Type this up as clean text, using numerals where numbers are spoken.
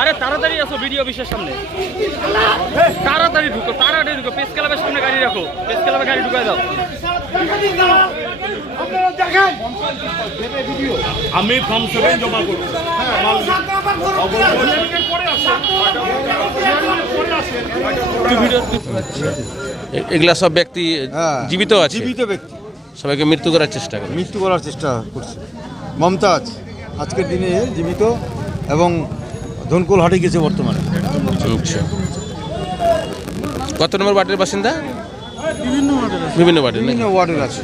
আরে তাড়াতাড়ি আসো ভিডিও অফিসের সামনে, তাড়াতাড়ি ঢুকো, তাড়াতাড়ি ঢুকো। প্রেস ক্লাবের সামনে গাড়ি রাখো, প্রেস ক্লাবে গাড়ি ঢুকাই দাও। আমি ফর্ম 7 জমা করব। এগুলা সব ব্যক্তি জীবিত আছে, জীবিত ব্যক্তি, সবাইকে মৃত্যু করার চেষ্টা করে, মৃত্যু করার চেষ্টা করছে। মমতাজ আজকের দিনে জীবিত এবং ধনকুল হাটে গেছে বর্তমানে। আচ্ছা, কত নম্বর ওয়ার্ডের বাসিন্দা? বিভিন্ন বিভিন্ন ওয়ার্ডের ওয়ার্ডের আছে।